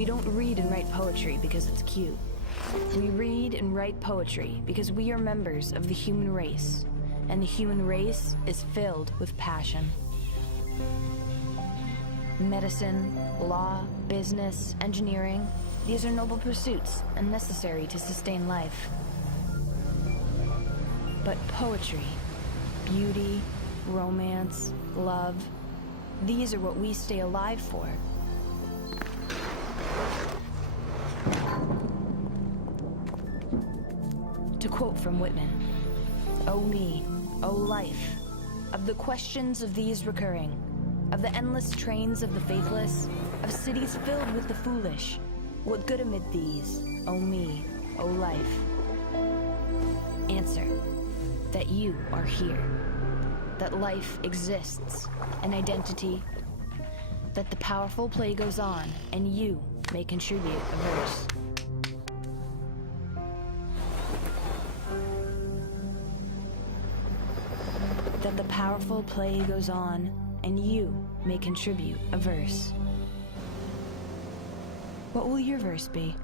We don't read and write poetry because it's cute. We read and write poetry because we are members of the human race, and the human race is filled with passion. Medicine, law, business, engineering, these are noble pursuits and necessary to sustain life. But poetry, beauty, romance, love, these are what we stay alive for. To quote from Whitman, "O me, O life, of the questions of these recurring, of the endless trains of the faithless, of cities filled with the foolish, what good amid these, O me, O life?" Answer, that you are here, that life exists, an identity, that the powerful play goes on, and you may contribute a verse. That the powerful play goes on, and you may contribute a verse. What will your verse be?